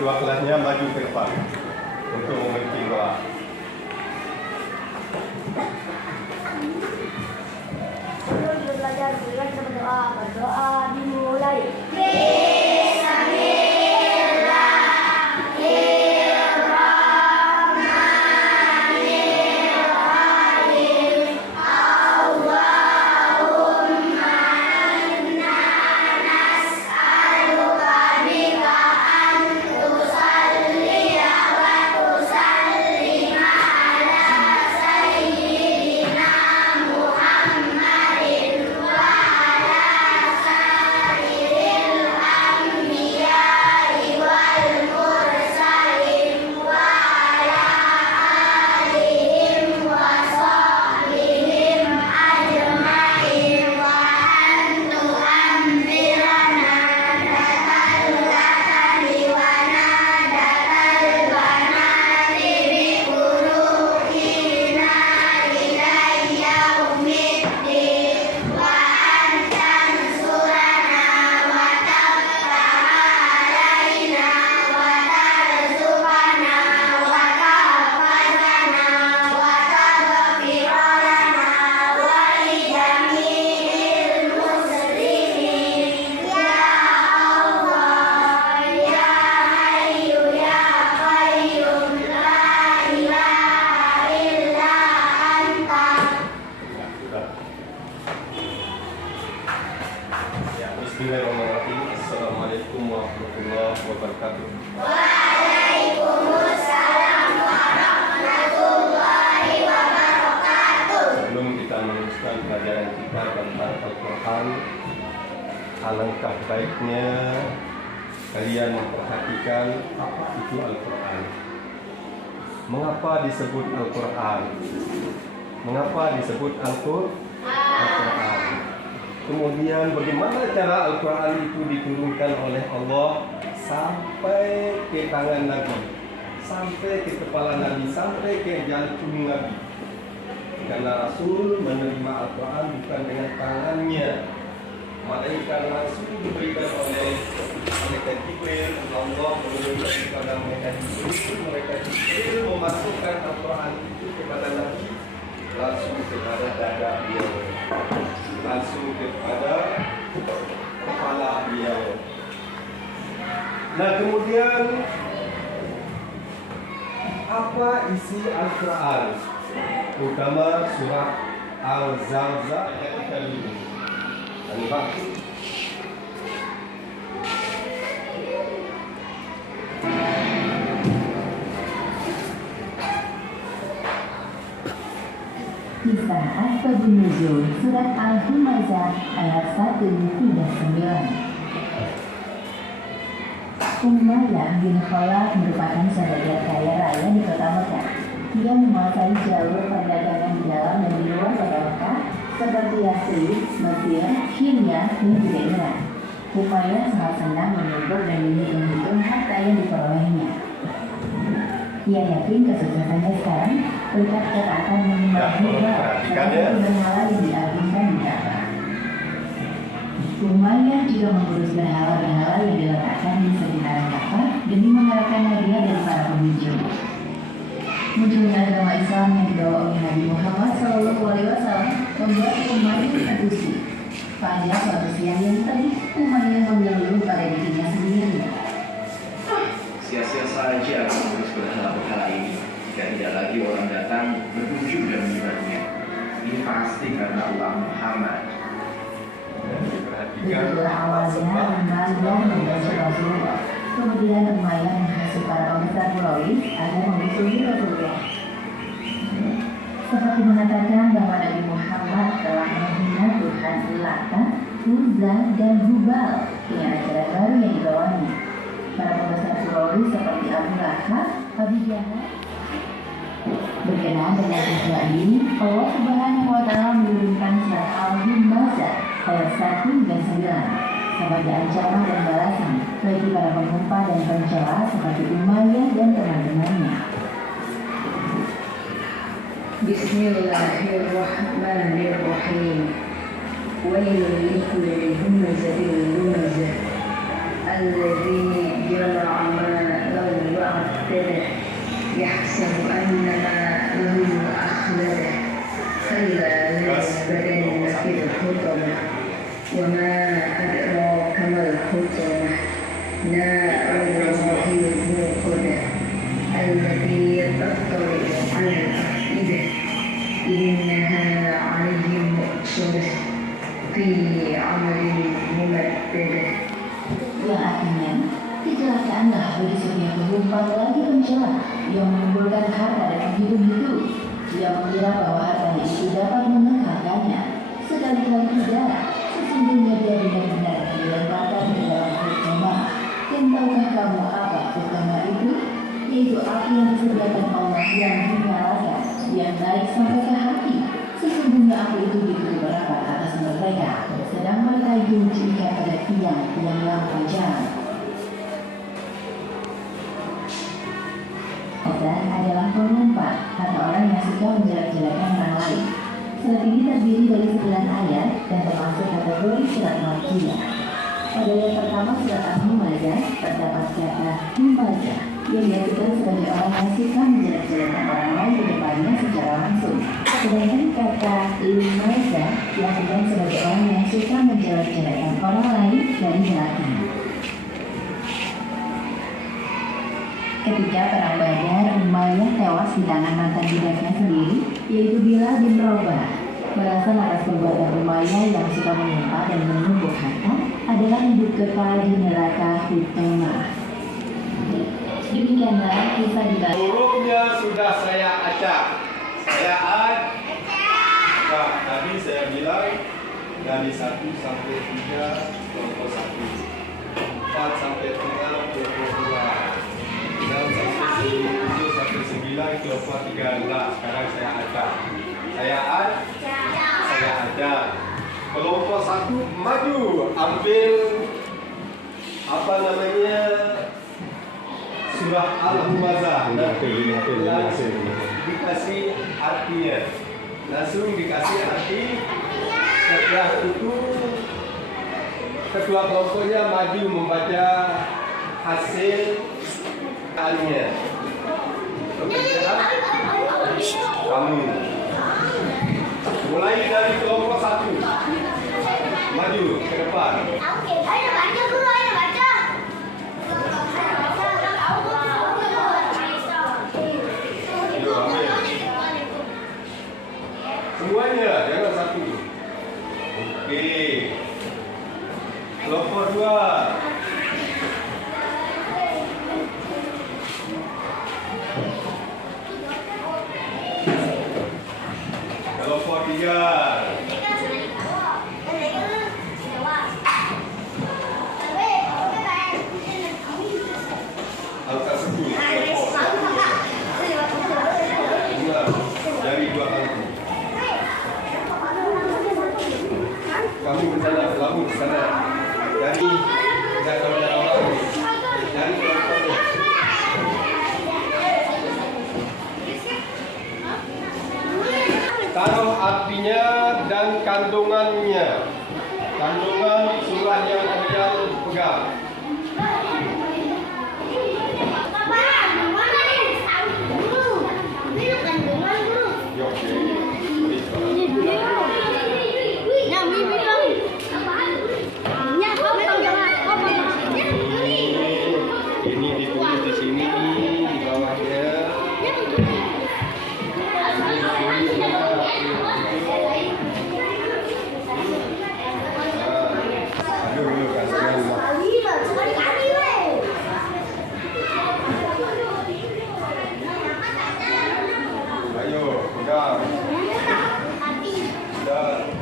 ketua kelasnya maju ke depan untuk memimpin doa. Sebelum belajar, kita berdoa. Berdoa dimulai. Bismillahirrahmanirrahim. Assalamualaikum warahmatullahi wabarakatuh. Waalaikumsalam warahmatullahi wabarakatuh. Sebelum kita meneruskan pelajaran kita tentang Al-Quran, alangkah baiknya kalian memperhatikan apa itu Al-Quran. Mengapa disebut Al-Quran? Mengapa disebut Al-Quran? Kemudian bagaimana cara Al-Quran itu diturunkan oleh Allah sampai ke tangan Nabi, sampai ke kepala Nabi, sampai ke jantung Nabi. Karena Rasul menerima Al-Quran bukan dengan tangannya, malaikat langsung diberikan oleh malaikat Jibril. Allah menurunkan kepada malaikat Jibril memasukkan Al-Quran itu kepada Nabi, langsung kepada dada beliau, langsung kepada kepala beliau. Nah, kemudian apa isi Al-Quran? Terutama surah Al-Zalzal ayat 35. Kisah Asbabun Nuzul Surat Al-Humazah ayat 1 hingga 9. Umayyah bin Khalaf merupakan saudagar kaya raya di kota Mekah. Dia menguasai jalur perdagangan di dalam dan di luar kota Mekah seperti Yasrib, Mesir, Himyah, dan juga Iran. Umayyah sangat senang menyumbur dan menghitung harta yang diperolehnya. Ia yakin kesuksesannya sekarang berkat ketaatan menyembah dan berhala yang diagungkan di Ka'bah. Umayyah juga mengurus berhala-berhala yang diletakkan di sekitaran Ka'bah demi mengharapkan hadiah dari para pengunjung. Munculnya agama Islam yang dibawa oleh Nabi Muhammad SAW membuat Umayyah emosi. Pada suatu siang yang terik, Umayyah mengeluh pada dirinya sendiri. Sia-sia saja aku mengurus berhala-berhala ini jika tidak lagi orang datang berkunjung dan menyembahnya. Ini pasti karena Allah Muhammad. Begitulah awalnya Umayyah membenci Rasulullah. Kemudian Umayyah menghasut para pembesar Quraisy agar memusuhi Rasulullah. Seperti mengatakan bahwa Nabi Muhammad telah menghina Tuhan Lata, Uzza, dan Hubal dengan ajaran baru yang dibawanya. Para pembesar Quraisy seperti Abu Lahab, Abu Jahal. Berkenaan dengan peristiwa ini, Allah Subhanahu wa Ta'ala menurunkan surat Al-Humazah ayat 1 hingga 9 sebagai ancaman dan balasan bagi para pengumpat dan pencela seperti Umayyah dan teman-temannya. Bismillahirrahmanirrahim. Wailul likulli humazatin lumazah alladzi jama'a وما أدراك ما الحطمة نار الله الموقدة التي تطلع على الأفئدة إنها عليهم مؤصدة في عمل ممددة. Yang artinya, kecelakaanlah bagi setiap penumpang lagi pencela yang mengumpulkan harta dan hidup-hidup. Dia mengira bahwa hartanya itu dapat mengekalkannya. Sekali-kali tidak, sesungguhnya dia benar-benar dilemparkan ke dalam hutama. Dan tahukah kamu apa hutama itu? Yaitu api yang disediakan Allah yang dinyalakan, yang naik sampai ke hati. Sesungguhnya api itu ditutup rapat atas mereka, sedang mereka itu diikat pada tiang yang panjang. Azan adalah pengumpat atau orang yang suka menjelek-jelekan orang lain. Surat ini terdiri dari 9 ayat dan termasuk kategori surat Makkiyah. Pada yang pertama surat Al-Humazah terdapat kata Humazah yang diartikan sebagai orang yang suka menjelek-jelekan orang lain di depannya secara langsung. Sedangkan kata Lumazah diartikan sebagai orang yang suka menjelek-jelekan orang lain dari belakang. Ketika perang Badar, Umayyah tewas di tangan mantan budaknya sendiri, yaitu Bilal bin Rabah. Balasan atas perbuatan Umayyah yang suka menyimpan dan menumpuk harta adalah hidup kekal di neraka Hutamah. Demikianlah kisah di bawah. Hurufnya sudah saya acak. Saya Nah, tadi saya bilang dari 1 sampai 3 kelompok 1, 4 sampai 6 kelompok 2, 6 sampai 7 sampai 9 kelompok 3. Nah, sekarang saya acak. Saya ada. Kelompok 1 maju, ambil apa namanya surah Al-Humazah. Dikasih artinya. Langsung dikasih arti. Setelah itu ketua kelompoknya maju membaca hasil artinya. Kamu mulai dari kelompok 1 maju ke depan. Semuanya, jangan satu. Oke. Kelompok 2. Kelompok 3. Angka 10. Dari 2 kali. Kamu ke sana, kamu ke sana. Dari jangkauan orang. Dari kelompoknya. Taruh artinya dan kandungannya. Kandungan surah yang kalian pegang. Ini ditulis di sini di bawahnya. Ayo, pegang. Sudah.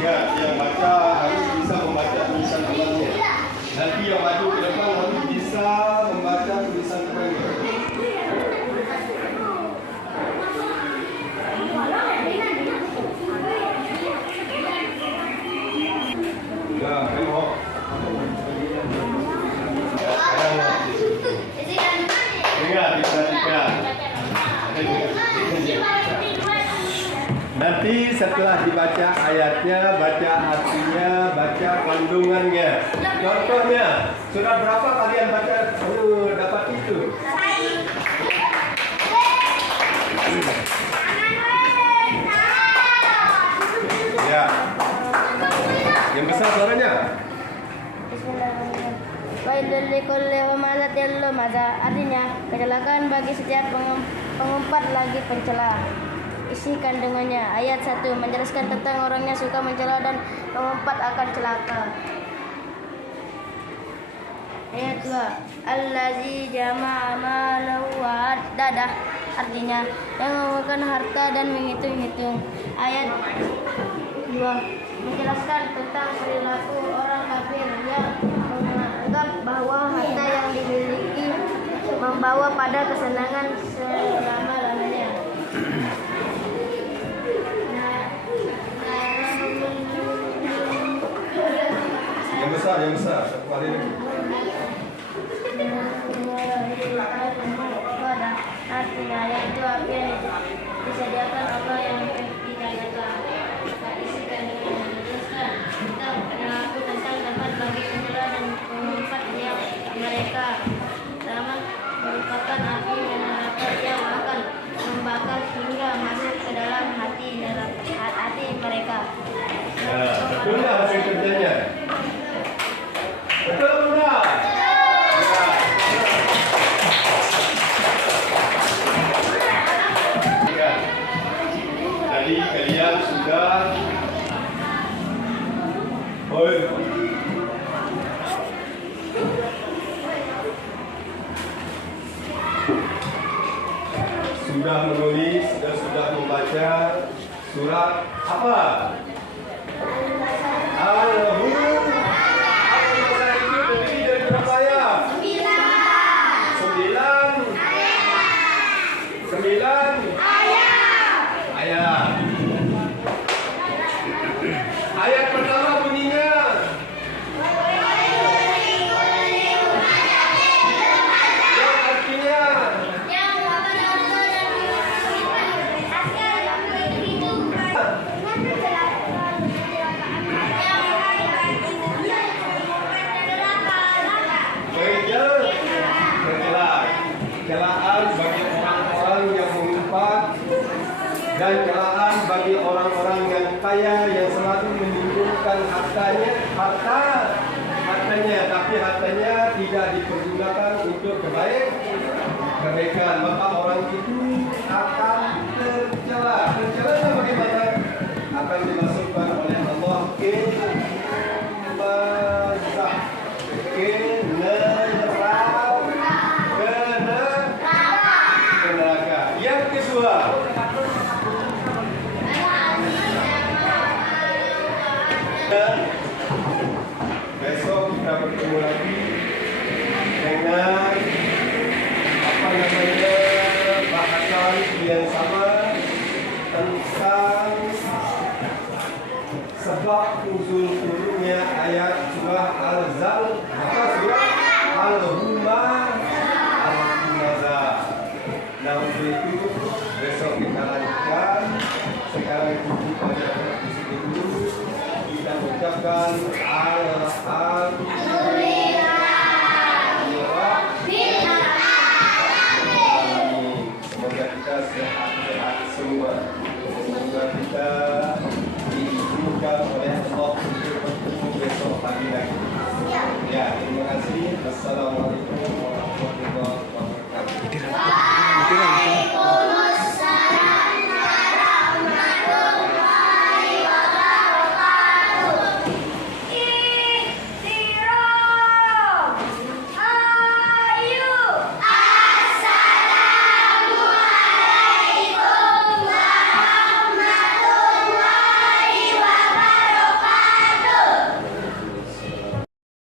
Ya, yang baca harus bisa membaca tulisan amalnya. Nanti yang maju ke depan harus bisa membaca tulisan temannya. Ya, tengok. Dengar, diperhatikan. Nanti setelah dibaca ayatnya, baca artinya, baca kandungannya. Contohnya, surat berapa kalian baca dapat itu? Ya. Yang besar suaranya. Wailul likulli humazatil lumazah, artinya kecelakaan bagi setiap pengumpat lagi pencela. Isi kandungannya. Ayat 1 menjelaskan tentang orang yang suka mencela dan mengumpat akan celaka. Ayat 2 allazi jama'a malahu wa addadah, artinya yang mengumpulkan harta dan menghitung-hitung. Ayat 2 menjelaskan tentang perilaku orang kafir yang menganggap bahwa harta yang dimiliki membawa pada kesenangan selama-lamanya. Yang besar. Satu kali lagi. Artinya ayat itu apa yang disediakan Allah yang dikatakan. Isi kandungan yang dijelaskan tentang perilaku tentang dapat bagi pencela dan pengumpat yang mereka sama merupakan api neraka yang akan membakar hingga masuk ke dalam hati mereka. Ya, betul tak hasil kerjanya? Betul tak? Ya. Tadi kalian sudah sudah menulis dan sudah membaca surat apa? Al-Hum. Al-Hum itu terdiri dari berapa ayat? 9 ayat. Ayat pertama bunyinya yang artinya celaan bagi orang-orang yang mengumpat dan celaan bagi orang-orang yang kaya yang selalu menunjukkan hartanya, tapi hartanya tidak dipergunakan untuk kebaikan, maka orang itu akan tercela. Tercelanya bagaimana? Akan dimasukkan oleh Allah ke neraka. Yang kedua, besok kita bertemu lagi dengan bahasan yang sama tentang sebab usul turunnya ayat surah Al-Humazah. Nah, untuk itu besok kita lanjutkan. Sekarang cukup pada di situ dulu. Kita ucapkan Al-Fatihah.